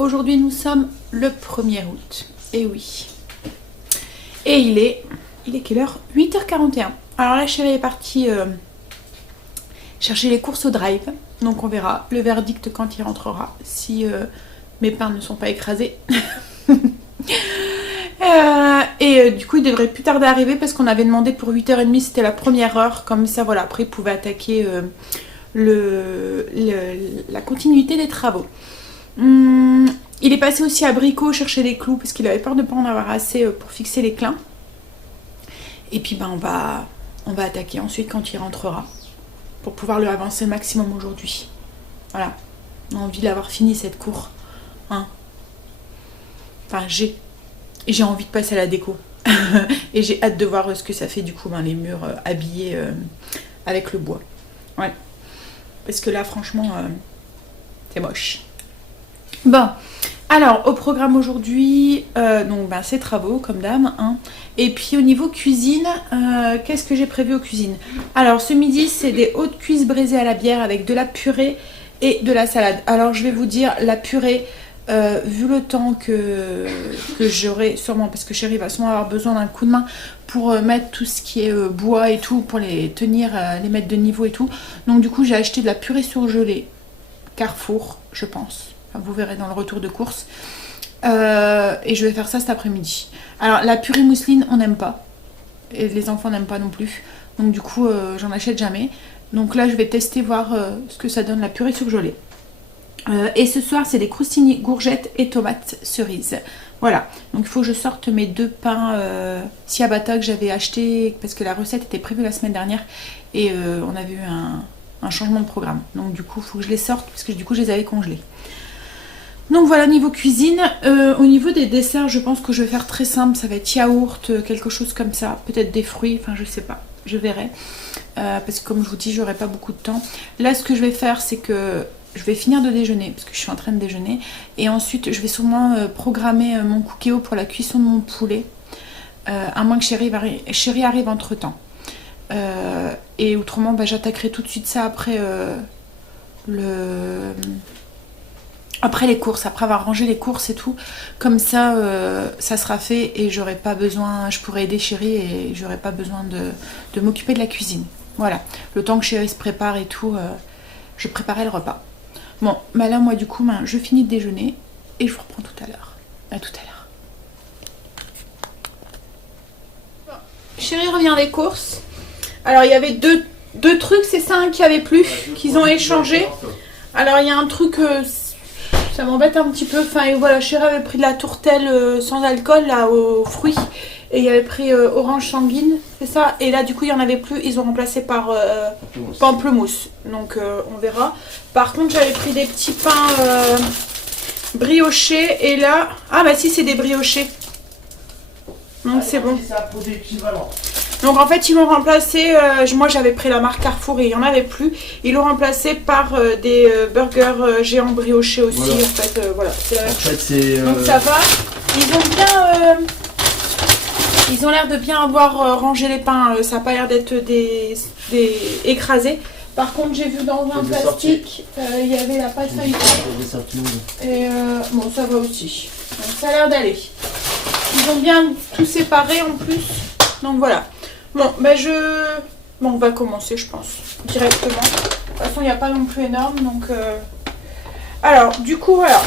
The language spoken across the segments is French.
Aujourd'hui nous sommes le 1er août. Et oui. Et il est quelle heure? 8h41. Alors là chérie est partie chercher les courses au drive. Donc on verra le verdict quand il rentrera. Si mes pains ne sont pas écrasés. Du coup il devrait plus tarder à arriver parce qu'on avait demandé pour 8h30, c'était la première heure. Comme ça voilà, après il pouvait attaquer la continuité des travaux. Il est passé aussi à Brico chercher des clous parce qu'il avait peur de ne pas en avoir assez pour fixer les clins. Et puis ben, on va attaquer ensuite quand il rentrera pour pouvoir le avancer le maximum aujourd'hui. Voilà, on a envie d'avoir fini cette cour. Hein. Enfin j'ai envie de passer à la déco. Et j'ai hâte de voir ce que ça fait du coup, ben, les murs habillés avec le bois. Ouais. Parce que là franchement c'est moche. Bon, alors au programme aujourd'hui, donc ben, c'est travaux comme d'hab. Hein. Et puis au niveau cuisine, qu'est-ce que j'ai prévu aux cuisines? Alors ce midi c'est des hautes cuisses braisées à la bière avec de la purée et de la salade. Alors je vais vous dire, la purée, vu le temps que j'aurai sûrement, parce que chérie va sûrement avoir besoin d'un coup de main pour mettre tout ce qui est bois et tout, pour les tenir, les mettre de niveau et tout. Donc du coup j'ai acheté de la purée surgelée Carrefour, je pense. Enfin, vous verrez dans le retour de course. Et je vais faire ça cet après-midi. Alors la purée mousseline on n'aime pas. Et les enfants n'aiment pas non plus. Donc du coup j'en achète jamais. Donc là je vais tester voir ce que ça donne la purée surgelée. Et ce soir c'est des croustini courgettes et tomates cerises. Voilà, donc il faut que je sorte mes deux pains ciabatta que j'avais acheté parce que la recette était prévue la semaine dernière. Et on avait eu un changement de programme. Donc du coup il faut que je les sorte parce que du coup je les avais congelés. Donc voilà, niveau cuisine. Au niveau des desserts, je pense que je vais faire très simple. Ça va être yaourt, quelque chose comme ça. Peut-être des fruits, enfin je sais pas. Je verrai. Parce que comme je vous dis, j'aurai pas beaucoup de temps. Là, ce que je vais faire, c'est que je vais finir de déjeuner. Parce que je suis en train de déjeuner. Et ensuite, je vais sûrement programmer mon cookéo pour la cuisson de mon poulet. À moins que chérie arrive entre temps. Et autrement, bah, j'attaquerai tout de suite ça après après les courses, après avoir rangé les courses et tout. Comme ça, ça sera fait et j'aurai pas besoin, je pourrai aider chérie et j'aurai pas besoin de m'occuper de la cuisine. Voilà, le temps que chérie se prépare et tout, je préparerai le repas. Bon, bah là moi du coup, je finis de déjeuner et je vous reprends tout à l'heure. À tout à l'heure. Bon, chérie revient des courses. Alors il y avait deux trucs, c'est ça qui avait plus, qu'ils ont échangé. Alors il y a un truc... ça m'embête un petit peu. Enfin, et voilà, chérie avait pris de la tourtelle sans alcool, là, aux fruits. Et il avait pris orange sanguine, c'est ça. Et là, du coup, il n'y en avait plus. Ils ont remplacé par pamplemousse. Donc, on verra. Par contre, j'avais pris des petits pains briochés. Et là... Ah, bah si, c'est des briochés. Donc, c'est bon. Donc en fait ils l'ont remplacé, moi j'avais pris la marque Carrefour et il n'y en avait plus. Ils l'ont remplacé par des burgers géants briochés aussi. Voilà. En fait, voilà, c'est la même chose. Donc ça va. Ils ont bien... ils ont l'air de bien avoir rangé les pains. Ça n'a pas l'air d'être des écrasés. Par contre j'ai vu dans un plastique, il y avait la pâte feuilletée. Et bon ça va aussi. Donc ça a l'air d'aller. Ils ont bien tout séparé en plus. Donc voilà. Bon, ben bon, on va commencer, je pense, directement. De toute façon, il n'y a pas non plus énorme, donc... Alors, du coup, voilà.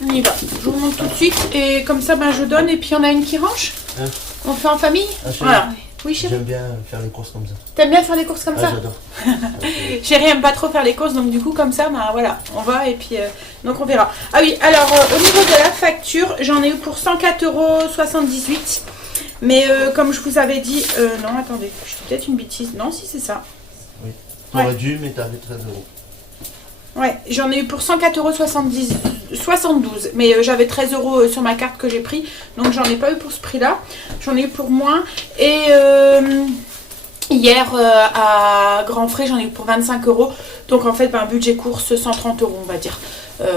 On y va. Je vous montre tout de suite. Et comme ça, ben, je donne. Et puis, il y en a une qui range. Hein? On fait en famille. Voilà. Oui, chérie. J'aime bien faire les courses comme ça. T'aimes bien faire les courses comme ça? J'adore. Chérie aime pas trop faire les courses, donc du coup, comme ça, ben, voilà, on va et puis... donc, on verra. Ah oui, alors, au niveau de la facture, j'en ai eu pour 104,78 €. Mais comme je vous avais dit... non, attendez, je fais peut-être une bêtise. Non, si, c'est ça. Oui. T'aurais dû, mais t'avais 13 €. Ouais, j'en ai eu pour 104,72 €. Mais j'avais 13 € sur ma carte que j'ai pris. Donc, j'en ai pas eu pour ce prix-là. J'en ai eu pour moins. Et hier, à Grand Frais, j'en ai eu pour 25 €. Donc, en fait, ben, budget course, 130 €, on va dire.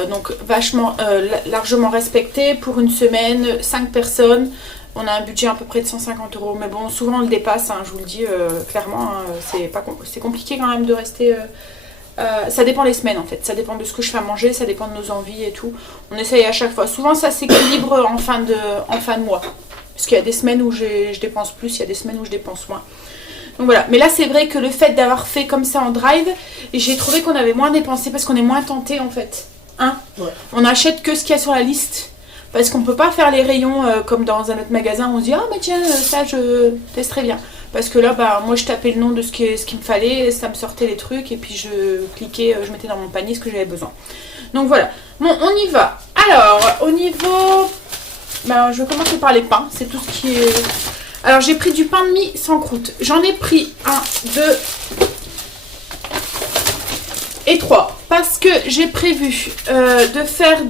Donc, vachement, largement respecté. Pour une semaine, 5 personnes. On a un budget à peu près de 150 €. Mais bon, souvent on le dépasse, hein, je vous le dis clairement. Hein, c'est compliqué quand même de rester Ça dépend les semaines en fait, ça dépend de ce que je fais à manger, ça dépend de nos envies et tout. On essaye à chaque fois. Souvent ça s'équilibre en fin de mois. Parce qu'il y a des semaines où je dépense plus, il y a des semaines où je dépense moins. Donc voilà, mais là c'est vrai que le fait d'avoir fait comme ça en drive, j'ai trouvé qu'on avait moins dépensé parce qu'on est moins tenté en fait. Hein, ouais. On achète que ce qu'il y a sur la liste. Parce qu'on peut pas faire les rayons comme dans un autre magasin où on se dit ah mais tiens ça je testerai bien. Parce que là bah moi je tapais le nom de ce qu'il me fallait, ça me sortait les trucs et puis je cliquais, je mettais dans mon panier ce que j'avais besoin. Donc voilà, bon on y va. Alors au niveau, ben, je vais commencer par les pains, c'est tout ce qui est... Alors j'ai pris du pain de mie sans croûte, j'en ai pris 1, 2 et 3 parce que j'ai prévu de faire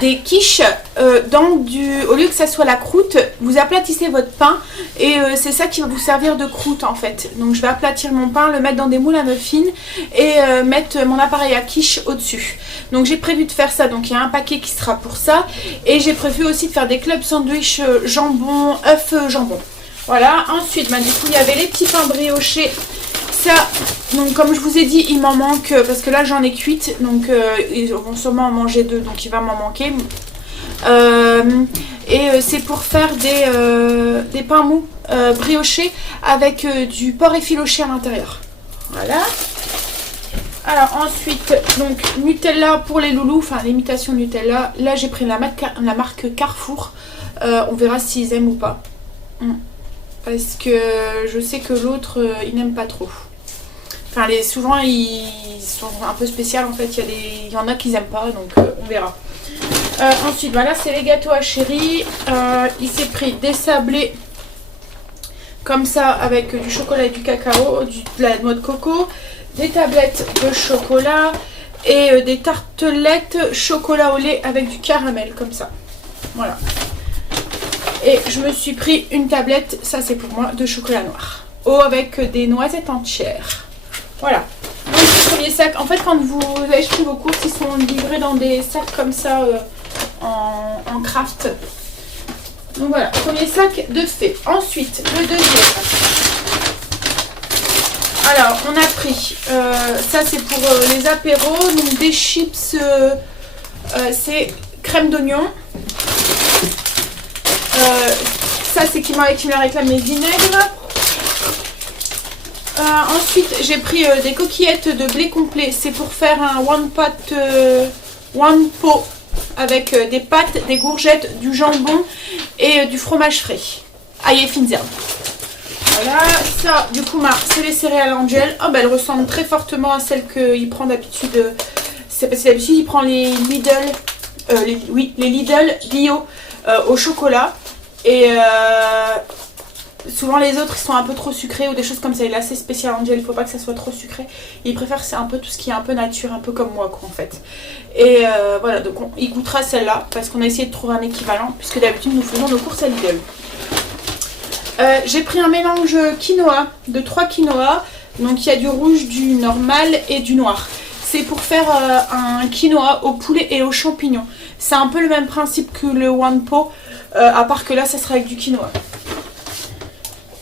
des quiches au lieu que ça soit la croûte, vous aplatissez votre pain et c'est ça qui va vous servir de croûte en fait. Donc je vais aplatir mon pain, le mettre dans des moules à muffins et mettre mon appareil à quiche au dessus. Donc j'ai prévu de faire ça, donc il y a un paquet qui sera pour ça et j'ai prévu aussi de faire des club sandwich jambon, œuf jambon. Voilà, ensuite bah, du coup il y avait les petits pains briochés. Ça, donc comme je vous ai dit, il m'en manque parce que là j'en ai cuite, donc ils vont sûrement en manger 2, donc il va m'en manquer. C'est pour faire des pains mous briochés avec du porc effiloché à l'intérieur. Voilà. Alors ensuite, donc Nutella pour les loulous, enfin l'imitation Nutella. Là j'ai pris la marque Carrefour. On verra s'ils aiment ou pas. Parce que je sais que l'autre, il n'aime pas trop. Enfin, souvent, ils sont un peu spéciaux en fait. Il y en a qui n'aiment pas, donc on verra. Ensuite, voilà, c'est les gâteaux à chéri. Il s'est pris des sablés comme ça avec du chocolat et du cacao, de la noix de coco, des tablettes de chocolat et des tartelettes chocolat au lait avec du caramel comme ça. Voilà. Et je me suis pris une tablette, ça c'est pour moi, de chocolat noir. Avec des noisettes entières. Voilà. Donc le premier sac, en fait quand vous avez pris vos courses, ils sont livrés dans des sacs comme ça en craft. Donc voilà, premier sac de fait. Ensuite, le deuxième. Alors, on a pris, ça c'est pour les apéros, donc des chips, c'est crème d'oignon. Ça c'est qui me réclame les vinaigres. Ensuite j'ai pris des coquillettes de blé complet. C'est pour faire un one pot avec des pâtes, des courgettes, du jambon et du fromage frais. Ail et fines herbes. Voilà, ça du coup c'est les céréales Angel. Oh, bah, elles ressemblent très fortement à celles qu'il prend d'habitude. C'est parce que d'habitude il prend les Lidl, les Lidl bio au chocolat. Et souvent les autres ils sont un peu trop sucrés ou des choses comme ça. Il est assez spécial Angel, il faut pas que ça soit trop sucré. Il préfère c'est un peu tout ce qui est un peu nature, un peu comme moi quoi en fait. Et voilà, donc il goûtera celle-là parce qu'on a essayé de trouver un équivalent puisque d'habitude nous faisons nos courses à Lidl. J'ai pris un mélange quinoa, de 3 quinoa. Donc il y a du rouge, du normal et du noir. C'est pour faire un quinoa au poulet et aux champignons. C'est un peu le même principe que le one pot. À part que là ça sera avec du quinoa.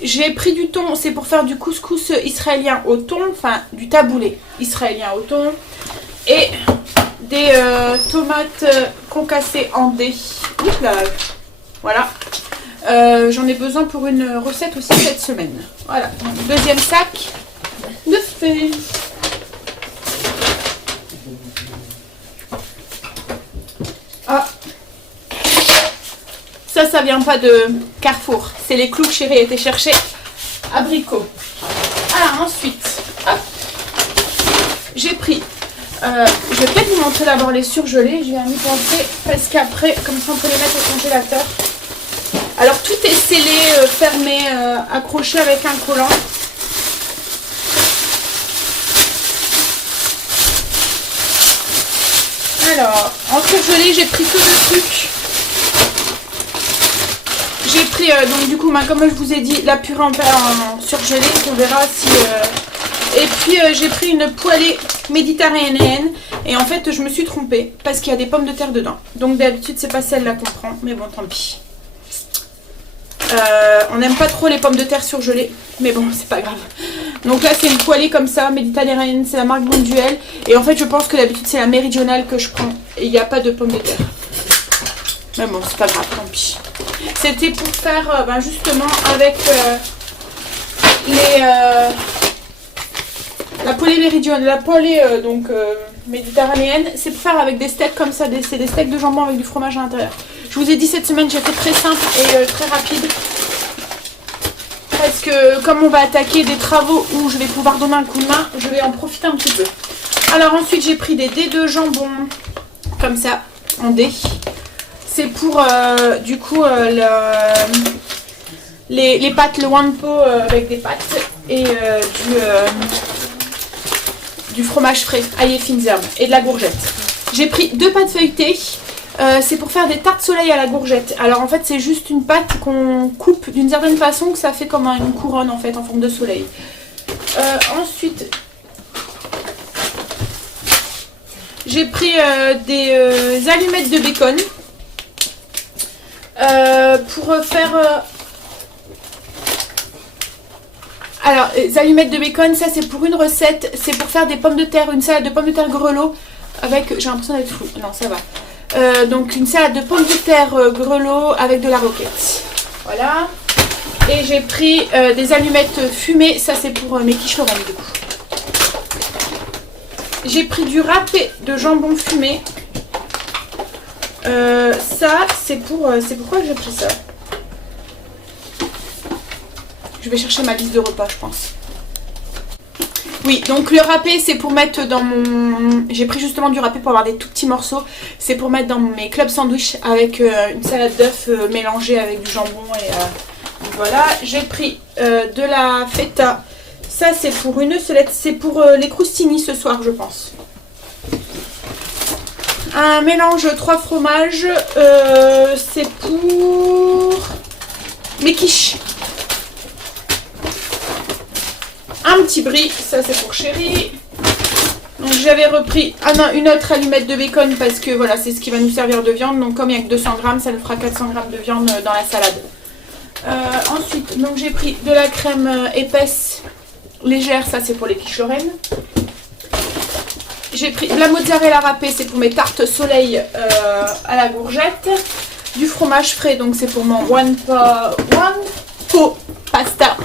J'ai pris du thon, c'est pour faire du couscous israélien au thon, enfin du taboulé israélien au thon. Et des tomates concassées en dés. Voilà. J'en ai besoin pour une recette aussi cette semaine. Voilà, donc, deuxième sac de fait. Ah, ça vient pas de Carrefour. C'est les clous que chérie a été chercher à Brico. Alors ensuite, hop, j'ai pris... je vais peut-être vous montrer d'abord les surgelés. Je vais y penser parce qu'après, comme ça on peut les mettre au congélateur. Alors tout est scellé, fermé, accroché avec un collant. Alors, en surgelé, j'ai pris que deux trucs. J'ai pris, donc du coup, comme je vous ai dit, la purée en surgelé. On verra si... Et puis, j'ai pris une poêlée méditerranéenne. Et en fait, je me suis trompée parce qu'il y a des pommes de terre dedans. Donc d'habitude, c'est pas celle-là qu'on prend. Mais bon, tant pis. On n'aime pas trop les pommes de terre surgelées, mais bon, c'est pas grave. Donc là, c'est une poêlée comme ça, méditerranéenne, c'est la marque Bonduelle. Et en fait, je pense que d'habitude, c'est la méridionale que je prends. Et il n'y a pas de pommes de terre. Mais bon, c'est pas grave, tant pis. C'était pour faire justement avec la poêlée méridionale, la poêlée méditerranéenne. C'est pour faire avec des steaks comme ça, c'est des steaks de jambon avec du fromage à l'intérieur. Je vous ai dit cette semaine, j'ai fait très simple et très rapide. Parce que comme on va attaquer des travaux où je vais pouvoir donner un coup de main, je vais en profiter un petit peu. Alors ensuite, j'ai pris des dés de jambon, comme ça, en dés. C'est pour du coup les pâtes, le wanpo avec des pâtes et du fromage frais, ail et fines herbes et de la courgette. J'ai pris 2 pâtes feuilletées. C'est pour faire des tartes soleil à la courgette. Alors en fait c'est juste une pâte qu'on coupe d'une certaine façon que ça fait comme une couronne en fait en forme de soleil. Ensuite j'ai pris des allumettes de bacon pour faire... Alors les allumettes de bacon, ça c'est pour une recette, c'est pour faire des pommes de terre, une salade de pommes de terre grelots avec... J'ai l'impression d'être flou, non ça va. Donc une salade de pommes de terre grelots avec de la roquette. Voilà. Et j'ai pris des allumettes fumées. Ça c'est pour mes quiches Lorraine du coup. J'ai pris du râpé de jambon fumé. Ça c'est pour... c'est pourquoi j'ai pris ça. Je vais chercher ma liste de repas je pense. Oui, donc le râpé c'est pour mettre dans mon... J'ai pris justement du râpé pour avoir des tout petits morceaux. C'est pour mettre dans mes club sandwich avec une salade d'œufs mélangée avec du jambon et voilà. J'ai pris de la feta. Ça c'est pour une œufselette, c'est pour les croustini ce soir je pense. Un mélange 3 fromages, c'est pour mes quiches. Un petit brie, ça c'est pour chérie. Donc j'avais repris une autre allumette de bacon parce que voilà c'est ce qui va nous servir de viande. Donc comme il n'y a que 200 grammes, ça nous fera 400 grammes de viande dans la salade. Ensuite donc j'ai pris de la crème épaisse légère, ça c'est pour les quiches Lorraine. J'ai pris de la mozzarella râpée, c'est pour mes tartes soleil à la courgette. Du fromage frais, donc c'est pour mon one pot pasta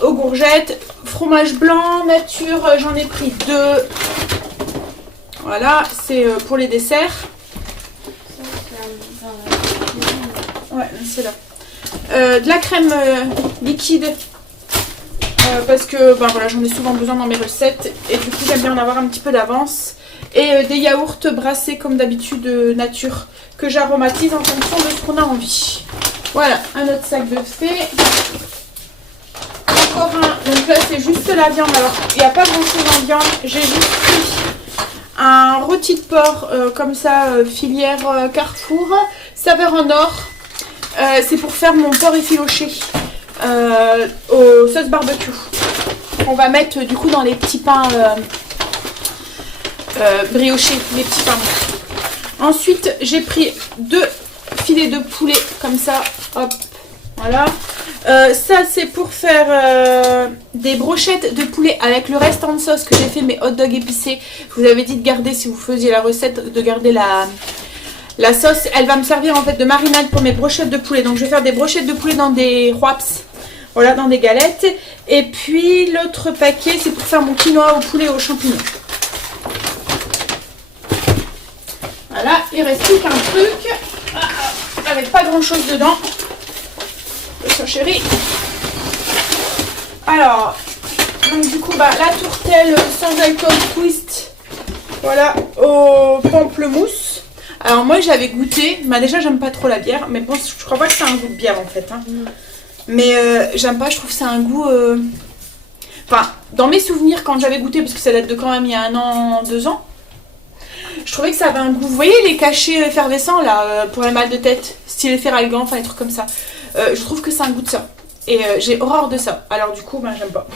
aux courgettes. Fromage blanc nature, j'en ai pris 2. Voilà, c'est pour les desserts. Ouais, c'est là. De la crème liquide. Parce que ben voilà, j'en ai souvent besoin dans mes recettes. Et du coup, j'aime bien en avoir un petit peu d'avance. Et des yaourts brassés comme d'habitude nature. Que j'aromatise en fonction de ce qu'on a envie. Voilà, un autre sac de fées. Encore un, donc là c'est juste la viande, alors il n'y a pas grand chose en viande, j'ai juste pris un rôti de porc comme ça, filière Carrefour, saveur en or, c'est pour faire mon porc effiloché aux sauces barbecue. On va mettre du coup dans les petits pains briochés, les petits pains. Ensuite j'ai pris 2 filets de poulet comme ça, hop, voilà. Ça c'est pour faire des brochettes de poulet avec le restant de sauce que j'ai fait mes hot dogs épicés. Je vous avais dit de garder, si vous faisiez la recette, de garder la sauce. Elle va me servir en fait de marinade pour mes brochettes de poulet. Donc je vais faire des brochettes de poulet dans des wraps, voilà, dans des galettes. Et puis l'autre paquet c'est pour faire mon quinoa au poulet aux champignons. Voilà, il reste plus qu'un truc avec pas grand chose dedans. Chérie. Alors, donc du coup, bah, la tourtelle sans alcool twist, voilà, au pamplemousse. Alors moi j'avais goûté, bah déjà j'aime pas trop la bière, mais bon je crois pas que c'est un goût de bière en fait. Hein. Mais j'aime pas, je trouve que c'est un goût... Enfin, dans mes souvenirs quand j'avais goûté, parce que ça date de quand même il y a 1 an, 2 ans, je trouvais que ça avait un goût, vous voyez les cachets effervescents là, pour les mal de tête, style Feralgan, enfin des trucs comme ça. Je trouve que c'est un goût de ça. Et j'ai horreur de ça. Alors du coup, ben, j'aime pas.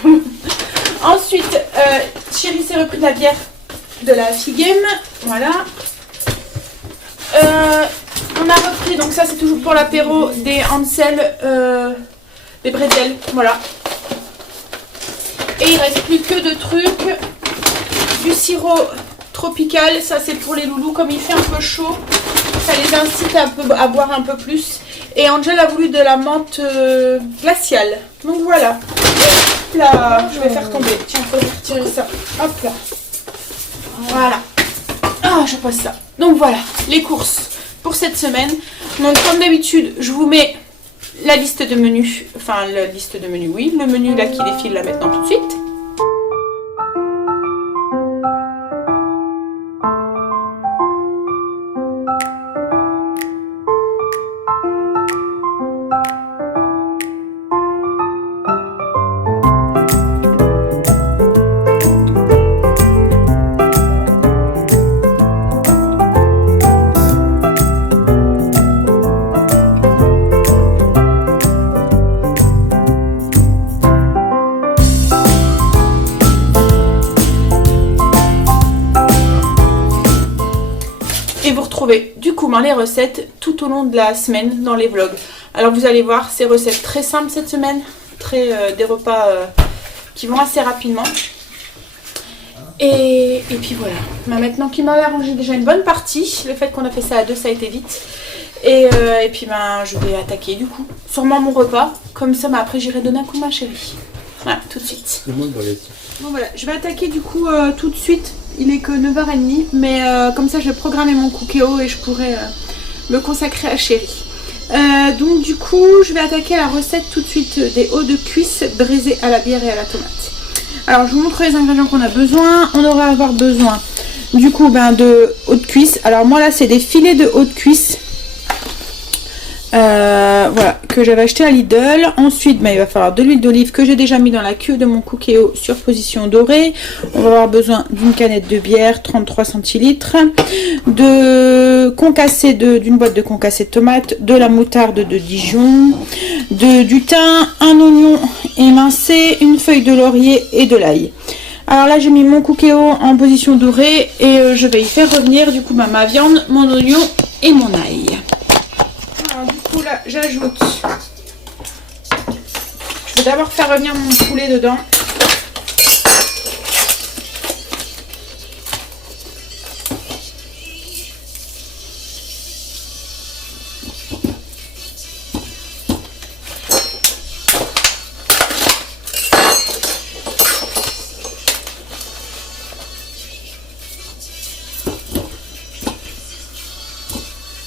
Ensuite, chérie s'est repris de la bière de la Figem. Voilà. On a repris, donc ça c'est toujours pour l'apéro, des Hansel, des bretzels, voilà. Et il reste plus que deux trucs. Du sirop tropical, ça c'est pour les loulous, comme il fait un peu chaud, ça les incite à boire un peu plus. Et Angel a voulu de la menthe glaciale, donc voilà. Hop là, je vais faire tomber, tiens, il faut retirer ça, hop là. Voilà. Ah, je passe ça. Donc voilà, les courses pour cette semaine. Donc comme d'habitude, je vous mets la liste de menus. Enfin, la liste de menus, oui. Le menu là qui défile là maintenant tout de suite. Et vous retrouvez du coup les recettes tout au long de la semaine dans les vlogs. Alors vous allez voir, ces recettes très simples cette semaine, des repas qui vont assez rapidement. Et puis voilà, maintenant qu'il m'avait arrangé déjà une bonne partie, le fait qu'on a fait ça à deux, ça a été vite. Et puis je vais attaquer du coup, sûrement mon repas, comme ça après j'irai donner un coup de ma chérie. Voilà, tout de suite. Bon voilà, je vais attaquer du coup tout de suite. Il est que 9h30, mais comme ça je vais programmer mon cookéo et je pourrai me consacrer à chérie. Donc du coup, je vais attaquer la recette tout de suite des hauts de cuisse braisés à la bière et à la tomate. Alors je vous montre les ingrédients qu'on a besoin. On aura avoir besoin du coup de hauts de cuisse. Alors moi là c'est des filets de hauts de cuisse. Voilà, que j'avais acheté à Lidl. Ensuite, il va falloir de l'huile d'olive que j'ai déjà mis dans la cuve de mon cookéo sur position dorée. On va avoir besoin d'une canette de bière, 33 centilitres, d'une boîte de concassé de tomates, de la moutarde de Dijon, du thym, un oignon émincé, une feuille de laurier et de l'ail. Alors là, j'ai mis mon cookéo en position dorée et je vais y faire revenir du coup ma viande, mon oignon et mon ail. Alors, du coup là j'ajoute, je vais d'abord faire revenir mon poulet dedans.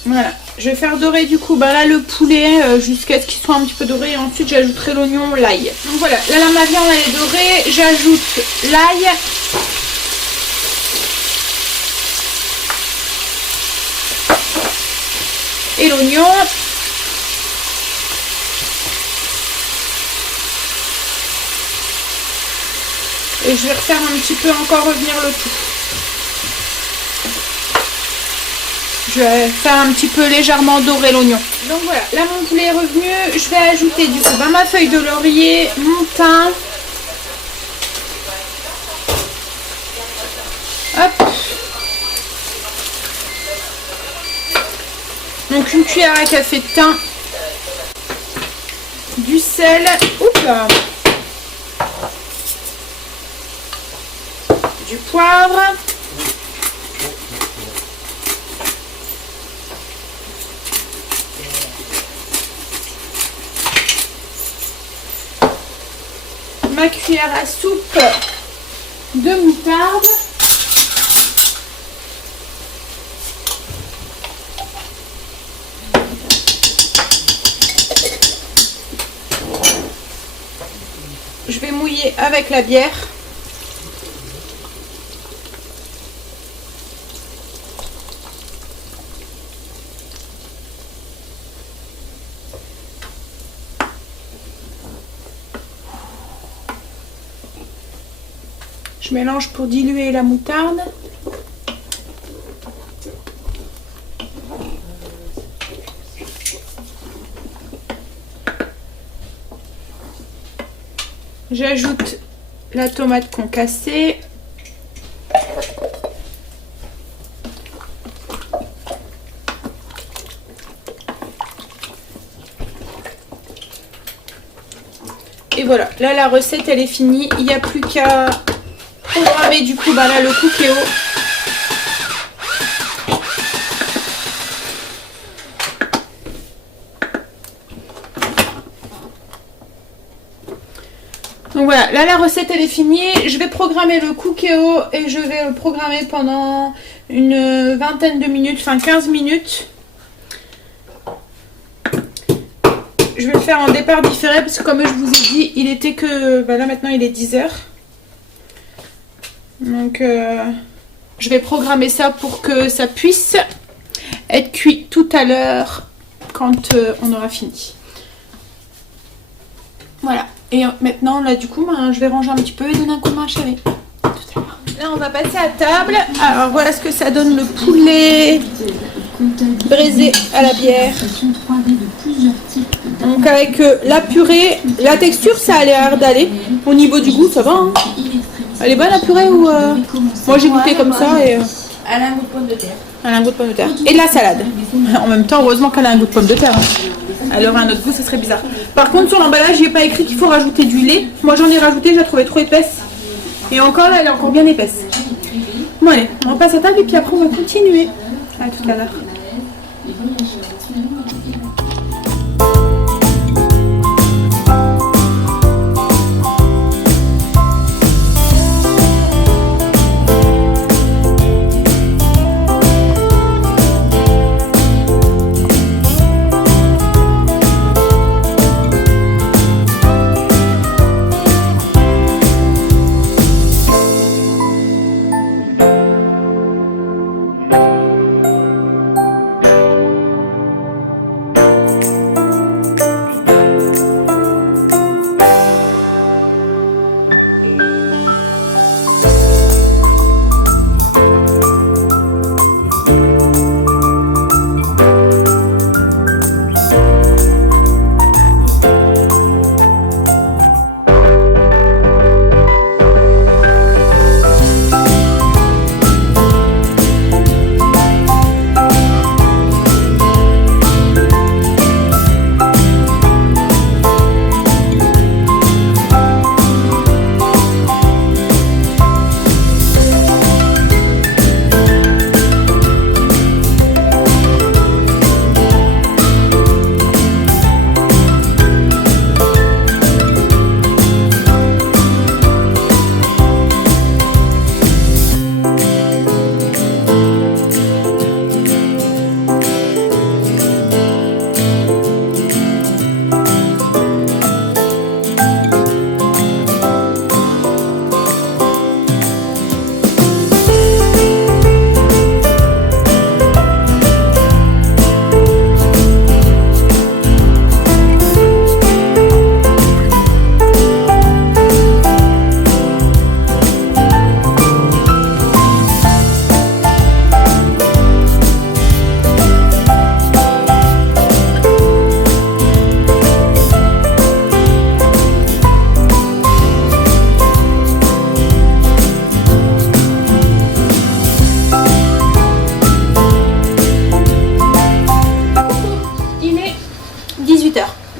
Voilà, je vais faire dorer du coup là le poulet jusqu'à ce qu'il soit un petit peu doré et ensuite j'ajouterai l'oignon, l'ail. Donc voilà, là ma viande elle est dorée, j'ajoute l'ail. Et l'oignon. Et je vais refaire un petit peu encore revenir le tout. Je vais faire un petit peu légèrement dorer l'oignon. Donc voilà, là mon poulet est revenu. Je vais ajouter du coup ma feuille de laurier, mon thym. Hop. Donc une cuillère à café de thym. Du sel. Oups là. Du poivre. Ma cuillère à soupe de moutarde. Je vais mouiller avec la bière. Je mélange pour diluer la moutarde. J'ajoute la tomate concassée. Et voilà, là la recette elle est finie. Il n'y a plus qu'à programmer du coup bah là le cookéo. Donc voilà, là la recette elle est finie. Je vais programmer le cookéo et je vais le programmer pendant une vingtaine de minutes, enfin 15 minutes. Je vais le faire en départ différé parce que comme je vous ai dit, il était que... Bah là maintenant il est 10 h. Donc je vais programmer ça pour que ça puisse être cuit tout à l'heure quand on aura fini. Voilà. Et maintenant là du coup je vais ranger un petit peu et donner un coup de main à Chérie. Tout à l'heure. Là on va passer à table. Alors voilà ce que ça donne, le poulet braisé à la bière. Donc avec la purée, la texture ça a l'air d'aller. Au niveau du goût ça va hein. Elle est bonne la purée ou moi j'ai goûté comme ça et Elle a un goût de pomme de terre. elle a un goût de pomme de terre. Et de la salade. En même temps heureusement qu'elle a un goût de pomme de terre hein. Elle aurait un autre goût, ça serait bizarre. Par contre sur l'emballage il n'est pas écrit qu'il faut rajouter du lait. Moi j'en ai rajouté, je la trouvais trop épaisse. Et encore là elle est encore bien épaisse. Bon allez, on passe à table et puis après on va continuer. À tout à l'heure.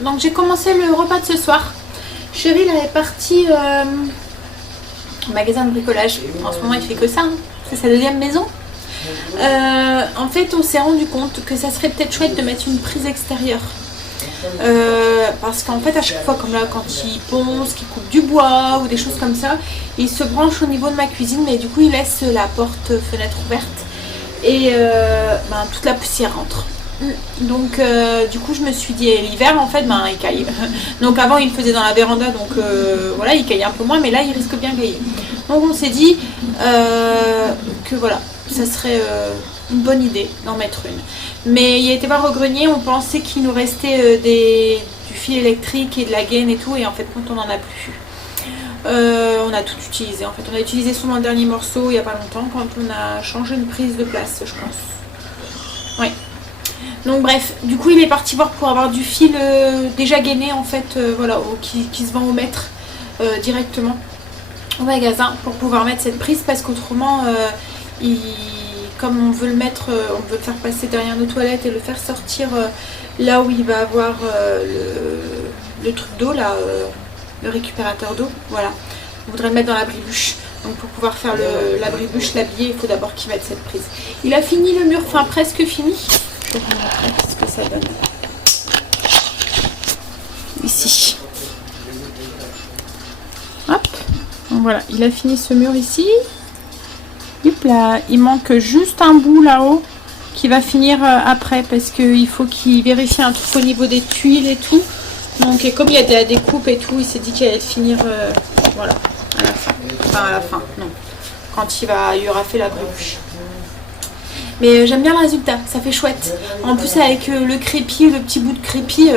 Donc j'ai commencé le repas de ce soir. Chérie, elle est partie au magasin de bricolage. En ce moment, il fait que ça. Hein. C'est sa deuxième maison. En fait, on s'est rendu compte que ça serait peut-être chouette de mettre une prise extérieure. Parce qu'en fait, à chaque fois, comme là, quand il ponce, qu'il coupe du bois ou des choses comme ça, il se branche au niveau de ma cuisine, mais du coup, il laisse la porte-fenêtre ouverte et toute la poussière rentre. Donc du coup je me suis dit, l'hiver en fait il caille. Donc avant il le faisait dans la véranda, donc voilà, il caille un peu moins, mais là il risque bien de cailler. Donc on s'est dit que voilà, ça serait une bonne idée d'en mettre une. Mais il a été voir au grenier, on pensait qu'il nous restait du fil électrique et de la gaine et tout, et en fait quand on n'en a plus. On a tout utilisé en fait. On a utilisé seulement le dernier morceau il n'y a pas longtemps quand on a changé une prise de place, je pense. Oui. Donc bref, du coup il est parti voir pour avoir du fil déjà gainé en fait, voilà, qui se vend au mètre directement au magasin pour pouvoir mettre cette prise, parce qu'autrement comme on veut le mettre, on veut le faire passer derrière nos toilettes et le faire sortir là où il va avoir le truc d'eau là, le récupérateur d'eau. Voilà, on voudrait le mettre dans l'abribûche. Donc pour pouvoir faire l'abribûche, l'habiller, il faut d'abord qu'il mette cette prise. Il a fini le mur, enfin presque fini. Je vais vous montrer ce que ça donne. Ici. Hop. Donc voilà, il a fini ce mur ici. Hop là, il manque juste un bout là-haut qui va finir après parce qu'il faut qu'il vérifie un truc au niveau des tuiles et tout. Donc et comme il y a des coupes et tout, il s'est dit qu'il allait finir voilà, à la fin. Enfin à la fin, non. Quand il aura fait la brioche. Mais j'aime bien le résultat, ça fait chouette. En plus avec le crépi, le petit bout de crépi,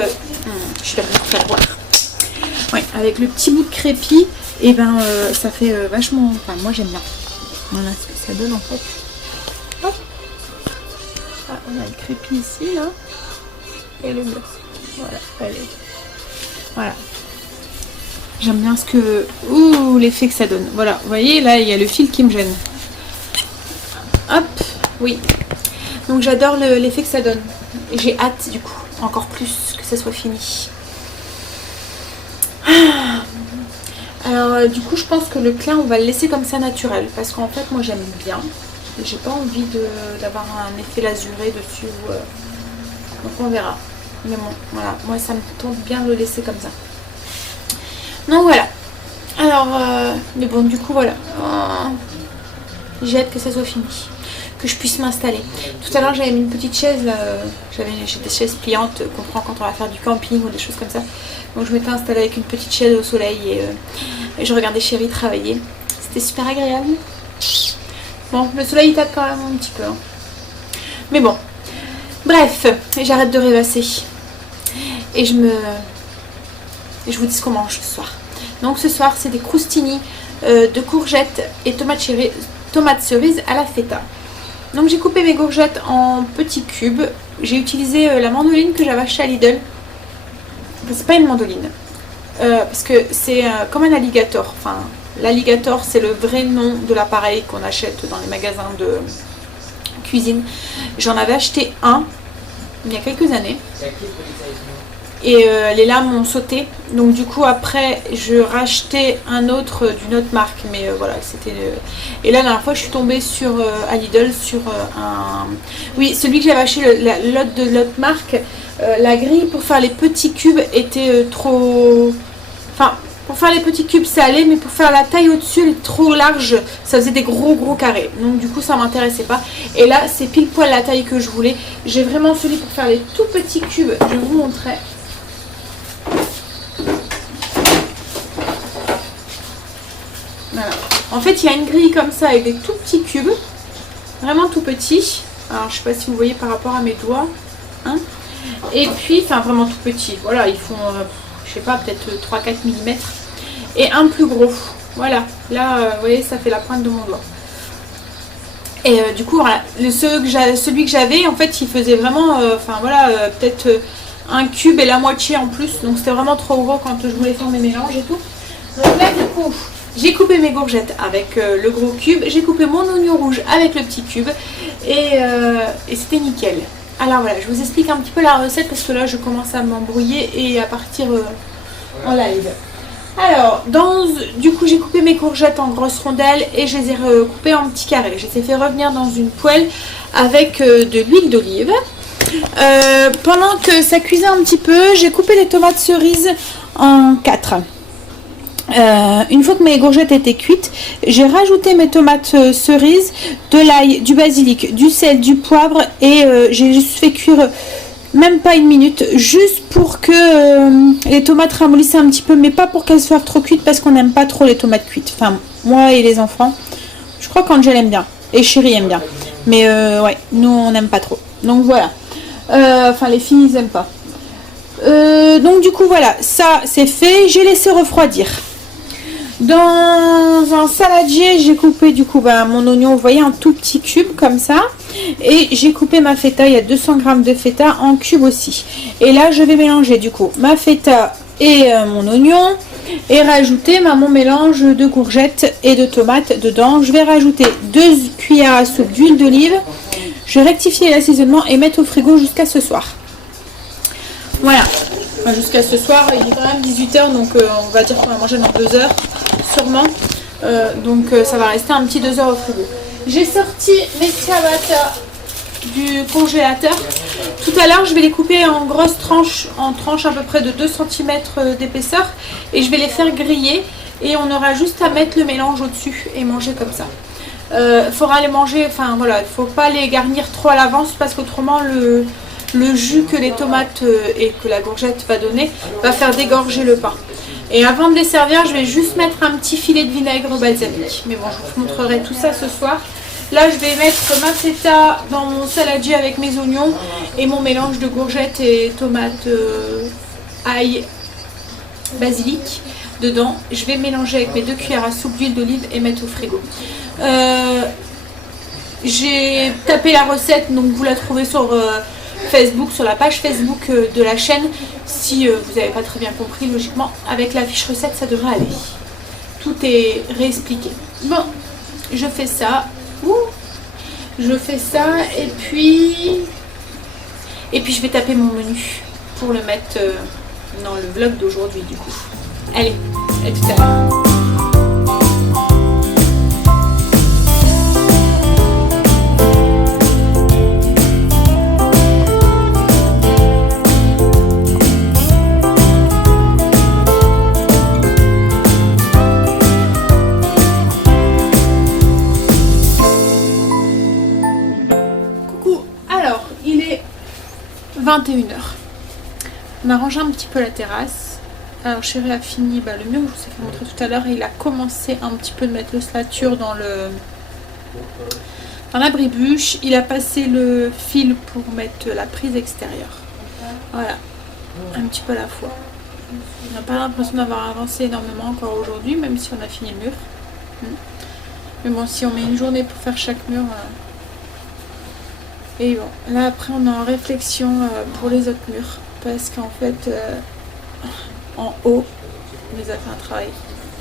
je vais vous faire voir. Ouais, avec le petit bout de crépi, et ben ça fait vachement. Enfin moi j'aime bien. Voilà ce que ça donne en fait. Hop. Ah, on a le crépi ici là. Et le mur. Voilà, allez. Voilà. J'aime bien ce que. Ouh, l'effet que ça donne. Voilà, vous voyez là il y a le fil qui me gêne. Hop, oui. Donc j'adore l'effet que ça donne. J'ai hâte du coup, encore plus que ça soit fini. Alors du coup je pense que le clin on va le laisser comme ça naturel parce qu'en fait moi j'aime bien. J'ai pas envie d'avoir un effet lasuré dessus. Donc on verra. Mais bon voilà, moi ça me tente bien de le laisser comme ça. Donc voilà. Alors mais bon du coup voilà. J'ai hâte que ça soit fini. Que je puisse m'installer. Tout à l'heure j'avais mis une petite chaise là, j'ai des chaises pliantes qu'on prend quand on va faire du camping ou des choses comme ça. Donc je m'étais installée avec une petite chaise au soleil et je regardais Chérie travailler. C'était super agréable. Bon, le soleil il tape quand même un petit peu. Hein. Mais bon. Bref, j'arrête de rêvasser. Et je vous dis ce qu'on mange ce soir. Donc ce soir c'est des croustini de courgettes et tomates cerises à la feta. Donc j'ai coupé mes courgettes en petits cubes. J'ai utilisé la mandoline que j'avais achetée à Lidl. Enfin, c'est pas une mandoline. Parce que c'est comme un alligator. Enfin, l'alligator c'est le vrai nom de l'appareil qu'on achète dans les magasins de cuisine. J'en avais acheté un il y a quelques années. Et les lames ont sauté. Donc du coup après je rachetais un autre d'une autre marque. Mais voilà c'était... Et là la dernière fois je suis tombée sur à Lidl sur un... Oui celui que j'avais acheté l'autre de l'autre marque. La grille pour faire les petits cubes était trop... Enfin pour faire les petits cubes ça allait. Mais pour faire la taille au-dessus elle est trop large. Ça faisait des gros carrés. Donc du coup ça m'intéressait pas. Et là c'est pile poil la taille que je voulais. J'ai vraiment celui pour faire les tout petits cubes. Je vais vous montrer. Voilà. En fait il y a une grille comme ça avec des tout petits cubes. Vraiment tout petits. Alors je sais pas si vous voyez par rapport à mes doigts. Hein. Et puis, enfin vraiment tout petits. Voilà, ils font, je sais pas, peut-être 3-4 mm. Et un plus gros. Voilà, là, vous voyez, ça fait la pointe de mon doigt. Et du coup, voilà, celui que j'avais, en fait, il faisait vraiment, enfin voilà, peut-être un cube et la moitié en plus. Donc c'était vraiment trop gros quand je voulais faire mes mélanges et tout. Donc là, du coup... J'ai coupé mes courgettes avec le gros cube, j'ai coupé mon oignon rouge avec le petit cube et c'était nickel. Alors voilà, je vous explique un petit peu la recette parce que là je commence à m'embrouiller et à partir en live. Alors, du coup j'ai coupé mes courgettes en grosses rondelles et je les ai coupées en petits carrés. Je les ai fait revenir dans une poêle avec de l'huile d'olive. Pendant que ça cuisait un petit peu, j'ai coupé les tomates cerises en 4. Une fois que mes courgettes étaient cuites, j'ai rajouté mes tomates cerises, de l'ail, du basilic, du sel, du poivre et j'ai juste fait cuire même pas une minute, juste pour que les tomates ramollissent un petit peu, mais pas pour qu'elles soient trop cuites parce qu'on n'aime pas trop les tomates cuites. Enfin, moi et les enfants, je crois qu'Angel aime bien et Chérie aime bien, mais ouais, nous on n'aime pas trop. Donc voilà, enfin les filles ils aiment pas. Donc du coup voilà, ça c'est fait, j'ai laissé refroidir. Dans un saladier, j'ai coupé du coup mon oignon, vous voyez, un tout petit cube comme ça. Et j'ai coupé ma feta, il y a 200 g de feta en cube aussi. Et là, je vais mélanger du coup ma feta et mon oignon. Et rajouter mon mélange de courgettes et de tomates dedans. Je vais rajouter 2 cuillères à soupe d'huile d'olive. Je vais rectifier l'assaisonnement et mettre au frigo jusqu'à ce soir. Voilà, Enfin, jusqu'à ce soir, il est quand même 18h, donc on va dire qu'on va manger dans 2 heures, sûrement. Donc ça va rester un petit 2 heures au frigo. J'ai sorti mes ciabatta du congélateur. Tout à l'heure, je vais les couper en grosses tranches, en tranches à peu près de 2 cm d'épaisseur. Et je vais les faire griller. Et on aura juste à mettre le mélange au-dessus et manger comme ça. Faudra les manger, enfin voilà, il faut pas les garnir trop à l'avance parce qu'autrement le jus que les tomates et que la courgette va donner va faire dégorger le pain. Et avant de les servir, je vais juste mettre un petit filet de vinaigre balsamique. Mais bon, je vous montrerai tout ça ce soir. Là, je vais mettre ma feta dans mon saladier avec mes oignons et mon mélange de courgettes et tomates, ail, basilic dedans. Je vais mélanger avec mes 2 cuillères à soupe d'huile d'olive et mettre au frigo. J'ai tapé la recette, donc vous la trouvez sur Facebook, sur la page Facebook de la chaîne. Si vous n'avez pas très bien compris, logiquement, avec la fiche recette, ça devrait aller. Tout est réexpliqué. Bon, je fais ça. Je fais ça et puis je vais taper mon menu pour le mettre dans le vlog d'aujourd'hui du coup. Allez, à tout à l'heure. Coucou, alors il est 21h. On a rangé un petit peu la terrasse. Alors Chéri a fini le mur, je vous ai fait montrer tout à l'heure, et il a commencé un petit peu de mettre l'ossature dans l'abri-bûche. Il a passé le fil pour mettre la prise extérieure. Voilà, un petit peu à la fois. On n'a pas l'impression d'avoir avancé énormément encore aujourd'hui, même si on a fini le mur. Mais bon, si on met une journée pour faire chaque mur... Et bon, là après on est en réflexion pour les autres murs. Parce qu'en fait... en haut, on les a fait un travail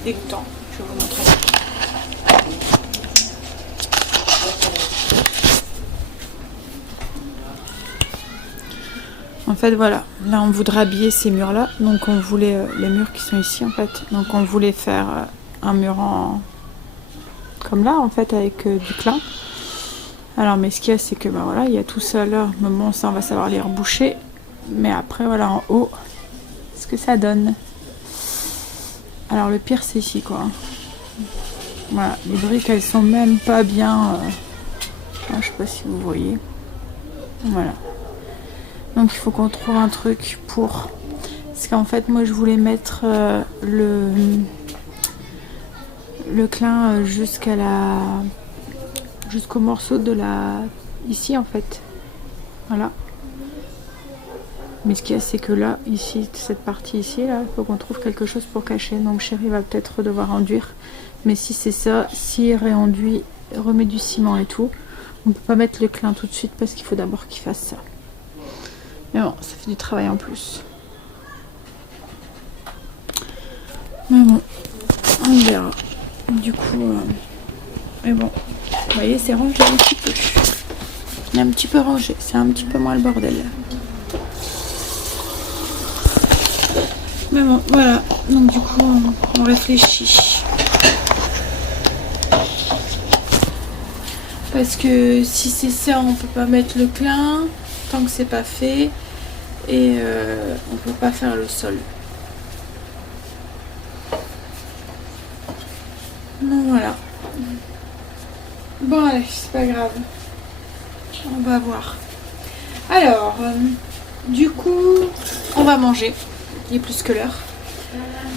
dégoûtant. Je vais vous montrer. En fait, voilà. Là, on voudrait habiller ces murs-là. Donc, on voulait les murs qui sont ici, en fait. Donc, on voulait faire un mur comme là, en fait, avec du clin. Alors, mais ce qu'il y a, c'est que, voilà, il y a tout ça là. Mais bon, ça, on va savoir les reboucher. Mais après, voilà, en haut... ce que ça donne. Alors le pire c'est ici quoi. Voilà, les briques elles sont même pas bien. Je sais pas si vous voyez. Voilà. Donc il faut qu'on trouve un truc pour. Parce qu'en fait moi je voulais mettre le clin jusqu'au morceau de la. Ici en fait. Voilà. Mais ce qu'il y a, c'est que là, ici, cette partie ici, là, il faut qu'on trouve quelque chose pour cacher. Donc Chéri va peut-être devoir enduire. Mais si c'est ça, s'il réenduit, remet du ciment et tout, on ne peut pas mettre le clin tout de suite parce qu'il faut d'abord qu'il fasse ça. Mais bon, ça fait du travail en plus. Mais bon, on verra. Du coup, mais bon, vous voyez, c'est rangé un petit peu. On est un petit peu rangé, c'est un petit peu moins le bordel. Mais bon, voilà. Donc du coup, on réfléchit. Parce que si c'est ça, on peut pas mettre le clin tant que c'est pas fait. Et on peut pas faire le sol. Donc voilà. Bon allez, c'est pas grave. On va voir. Alors, du coup, on va manger. Il est plus que l'heure.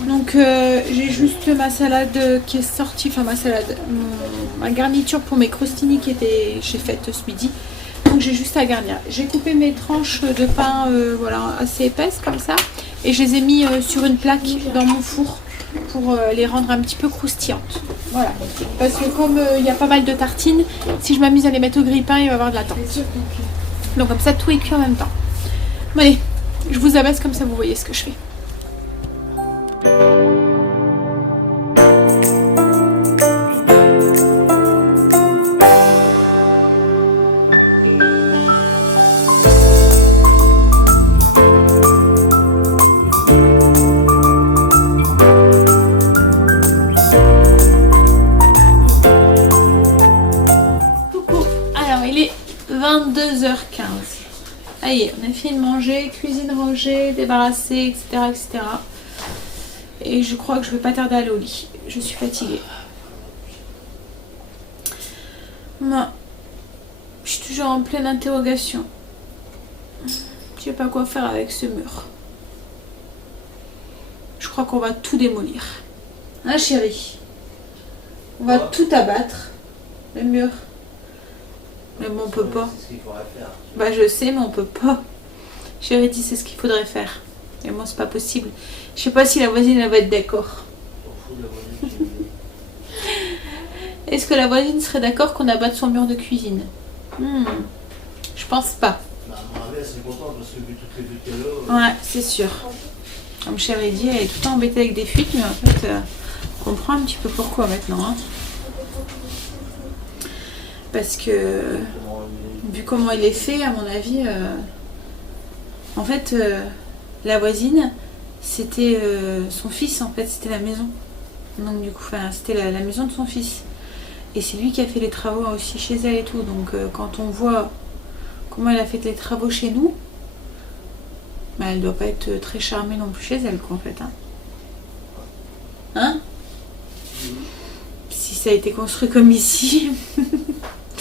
Donc j'ai juste ma salade qui est sortie, enfin ma salade, ma garniture pour mes crostini qui était j'ai faite ce midi. Donc j'ai juste à garnir. J'ai coupé mes tranches de pain voilà, assez épaisses comme ça. Et je les ai mis sur une plaque dans mon four pour les rendre un petit peu croustillantes. Voilà. Parce que comme il y a pas mal de tartines, si je m'amuse à les mettre au grille-pain, il va y avoir de l'attente. Donc comme ça tout est cuit en même temps. Bon, allez. Je vous abaisse comme ça vous voyez ce que je fais. fini de manger, cuisine rangée, débarrassée, etc., etc. Et je crois que je vais pas tarder à aller au lit. Je suis fatiguée. Moi, je suis toujours en pleine interrogation. Je sais pas quoi faire avec ce mur. Je crois qu'on va tout démolir. Hein, chérie? On va tout abattre. Le mur. Mais bon, on peut pas. C'est ce qu'il faudrait faire. Bah, je sais, mais on peut pas. Chérie dit c'est ce qu'il faudrait faire. Et moi, c'est pas possible. Je sais pas si la voisine, elle va être d'accord. On fout de la voisine qui me dit. Est-ce que la voisine serait d'accord qu'on abatte son mur de cuisine? Je pense pas. Bah, à mon avis, elle serait contente parce que vu toutes les fuites qu'elle a. Ouais, c'est sûr. Comme chérie dit, elle est tout le temps embêtée avec des fuites, mais en fait, on comprend un petit peu pourquoi maintenant. Hein. Parce que, vu comment il est fait, à mon avis, en fait, la voisine, c'était son fils, en fait, c'était la maison. Donc du coup, c'était la maison de son fils. Et c'est lui qui a fait les travaux aussi chez elle et tout. Donc quand on voit comment elle a fait les travaux chez nous, bah, elle doit pas être très charmée non plus chez elle, quoi, en fait. Hein? Si ça a été construit comme ici...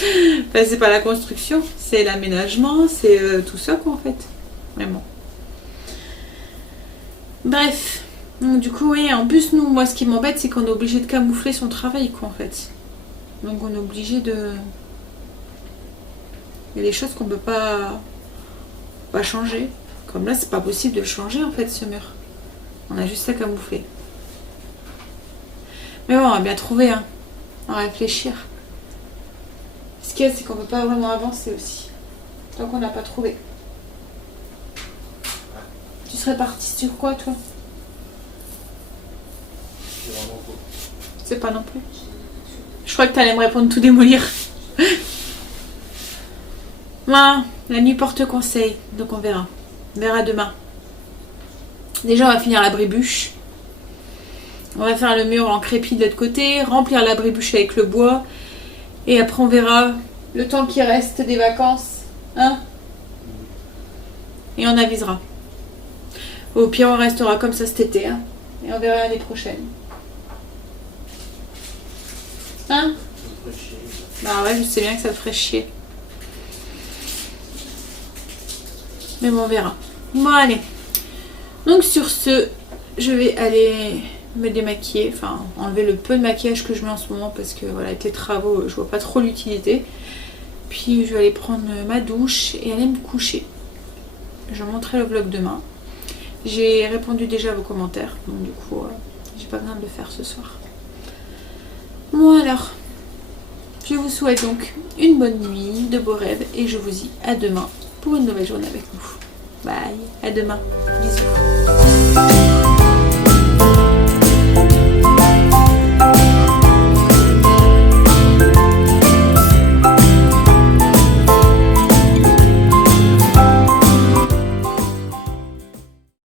Enfin, c'est pas la construction, c'est l'aménagement, c'est tout ça, quoi, en fait. Mais bon. Bref. Donc du coup, oui, en plus, nous, moi, ce qui m'embête, c'est qu'on est obligé de camoufler son travail, quoi, en fait. Donc on est obligé de... Il y a des choses qu'on peut pas changer. Comme là, c'est pas possible de le changer, en fait, ce mur. On a juste à camoufler. Mais bon, on va bien trouver, hein. On va réfléchir. Ce qu'il y a, c'est qu'on peut pas vraiment avancer aussi. Tant qu'on n'a pas trouvé. Tu serais parti sur quoi, toi? C'est vraiment cool. C'est pas non plus. Je crois que t'allais me répondre tout démolir. Moi, la nuit porte conseil, donc on verra. On verra demain. Déjà, on va finir l'abri-bûche. On va faire le mur en crépi de l'autre côté, remplir l'abri-bûche avec le bois. Et après, on verra le temps qui reste des vacances. Hein? Et on avisera. Au pire, on restera comme ça cet été. Hein? Et on verra l'année prochaine. Hein? Ça me ferait chier. Bah ouais, je sais bien que ça te ferait chier. Mais bon, on verra. Bon, allez. Donc sur ce, je vais aller me démaquiller. Enfin, enlever le peu de maquillage que je mets en ce moment. Parce que voilà, avec les travaux, je vois pas trop l'utilité. Puis je vais aller prendre ma douche et aller me coucher. Je vous montrerai le vlog demain. J'ai répondu déjà à vos commentaires. Donc du coup, j'ai pas besoin de le faire ce soir. Bon alors, je vous souhaite donc une bonne nuit, de beaux rêves et je vous dis à demain pour une nouvelle journée avec nous. Bye, à demain, bisous.